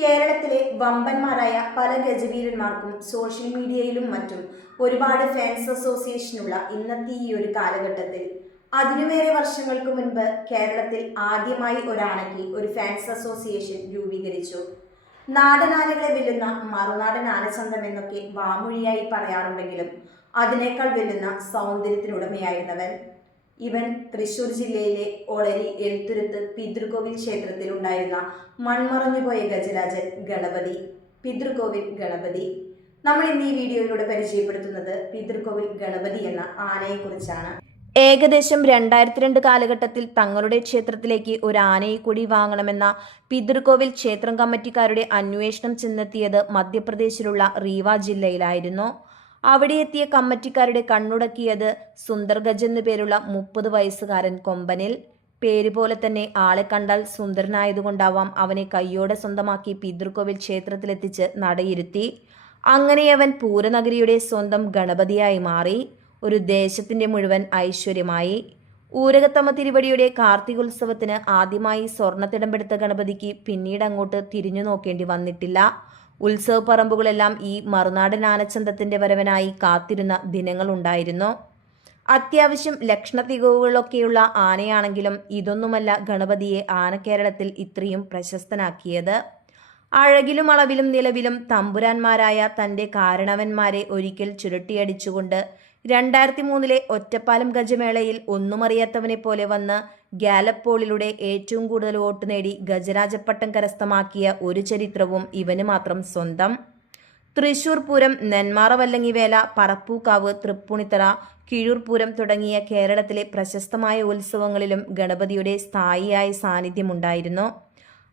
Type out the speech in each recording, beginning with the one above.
കേരളത്തിലെ വമ്പന്മാരായ പല ഗജവീരന്മാർക്കും സോഷ്യൽ മീഡിയയിലും മറ്റും ഒരുപാട് ഫാൻസ് അസോസിയേഷനുള്ള ഇന്നത്തെ ഈ ഒരു കാലഘട്ടത്തിൽ. അതിനുവേറെ വർഷങ്ങൾക്ക് മുൻപ് കേരളത്തിൽ ആദ്യമായി ഒരാണയ്ക്ക് ഒരു ഫാൻസ് അസോസിയേഷൻ രൂപീകരിച്ചു. നാടനാനകളെ വെല്ലുന്ന മറുനാടൻ ആനച്ചന്തം എന്നൊക്കെ വാമൊഴിയായി പറയാറുണ്ടെങ്കിലും അതിനേക്കാൾ വെല്ലുന്ന സൗന്ദര്യത്തിനുടമയായിരുന്നവൻ. ഇവൻ തൃശൂർ ജില്ലയിലെ ഒളരി എഴുത്തുരുത്ത് പിതൃകോവിൽ ക്ഷേത്രത്തിലുണ്ടായിരുന്ന മൺമറഞ്ഞുപോയ ഗജരാജൻ ഗണപതി പിതൃകോവിൽ ഗണപതി. നമ്മൾ ഇന്ന് ഈ വീഡിയോയിലൂടെ പരിചയപ്പെടുത്തുന്നത് പിതൃകോവിൽ ഗണപതി എന്ന ആനയെക്കുറിച്ചാണ്. ഏകദേശം രണ്ടായിരത്തി രണ്ട് കാലഘട്ടത്തിൽ തങ്ങളുടെ ക്ഷേത്രത്തിലേക്ക് ഒരു ആനയെ കൂടി വാങ്ങണമെന്ന പിതൃകോവിൽ ക്ഷേത്രം കമ്മിറ്റിക്കാരുടെ അന്വേഷണം ചെന്നെത്തിയത് മധ്യപ്രദേശിലുള്ള റീവ ജില്ലയിലായിരുന്നു. അവിടെ എത്തിയ കമ്മറ്റിക്കാരുടെ കണ്ണുടക്കിയത് സുന്ദർഗജ് എന്നു പേരുള്ള മുപ്പത് വയസ്സുകാരൻ കൊമ്പനിൽ. പേര് പോലെ തന്നെ ആളെ കണ്ടാൽ സുന്ദരനായതുകൊണ്ടാവാം അവനെ കയ്യോടെ സ്വന്തമാക്കി പിതൃകോവിൽ ക്ഷേത്രത്തിലെത്തിച്ച് നടയിരുത്തി. അങ്ങനെ അവൻ പൂരനഗരിയുടെ സ്വന്തം ഗണപതിയായി മാറി. ഒരു ദേശത്തിന്റെ മുഴുവൻ ഐശ്വര്യമായി. ഊരകത്തമ്മ തിരുവടിയുടെ കാർത്തികോത്സവത്തിന് ആദ്യമായി സ്വർണത്തിടമ്പെടുത്ത ഗണപതിക്ക് പിന്നീട് അങ്ങോട്ട് തിരിഞ്ഞു നോക്കേണ്ടി വന്നിട്ടില്ല. ഉത്സവ പറമ്പുകളെല്ലാം ഈ മറുനാടൻ ആനച്ചന്തത്തിന്റെ വരവനായി കാത്തിരുന്ന ദിനങ്ങളുണ്ടായിരുന്നു അത്യാവശ്യം ലക്ഷണ തികവുകളൊക്കെയുള്ള ആനയാണെങ്കിലും ഇതൊന്നുമല്ല ഗണപതിയെ ആനക്കേരളത്തിൽ ഇത്രയും പ്രശസ്തനാക്കിയത്. അഴകിലും അളവിലും നിലവിലും തമ്പുരാന്മാരായ തന്റെ കാരണവന്മാരെ ഒരിക്കൽ ചുരുട്ടിയടിച്ചുകൊണ്ട് രണ്ടായിരത്തി മൂന്നിലെ ഒറ്റപ്പാലം ഗജമേളയിൽ ഒന്നുമറിയാത്തവനെ പോലെ വന്ന് ഗാലപ്പോളിലൂടെ ഏറ്റവും കൂടുതൽ വോട്ട് നേടി ഗജരാജപ്പട്ടം കരസ്ഥമാക്കിയ ഒരു ചരിത്രവും ഇവന് മാത്രം സ്വന്തം. തൃശൂർ പൂരം നെന്മാറ വല്ലങ്ങിവേല പറപ്പൂക്കാവ് തൃപ്പൂണിത്തറ കിഴൂർ പൂരം തുടങ്ങിയ കേരളത്തിലെ പ്രശസ്തമായ ഉത്സവങ്ങളിലും ഗണപതിയുടെ സ്ഥായിയായ സാന്നിധ്യമുണ്ടായിരുന്നു.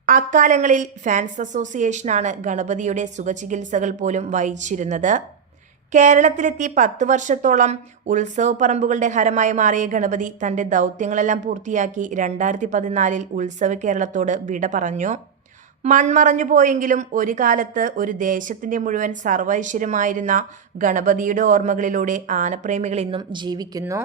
അക്കാലങ്ങളിൽ ഫാൻസ് അസോസിയേഷനാണ് ഗണപതിയുടെ സുഖചികിത്സകൾ പോലും വഹിച്ചിരുന്നത്. കേരളത്തിലെത്തി പത്ത് വർഷത്തോളം ഉത്സവ പറമ്പുകളുടെ ഹരമായി മാറിയ ഗണപതി തന്റെ ദൗത്യങ്ങളെല്ലാം പൂർത്തിയാക്കി രണ്ടായിരത്തി പതിനാലിൽ ഉത്സവ കേരളത്തോട് വിട പറഞ്ഞു. മൺമറഞ്ഞു പോയെങ്കിലും ഒരു കാലത്ത് ഒരു ദേശത്തിന്റെ മുഴുവൻ സർവൈശ്വര്യമായിരുന്ന ഗണപതിയുടെ ഓർമ്മകളിലൂടെ ആനപ്രേമികൾ ഇന്നും ജീവിക്കുന്നു.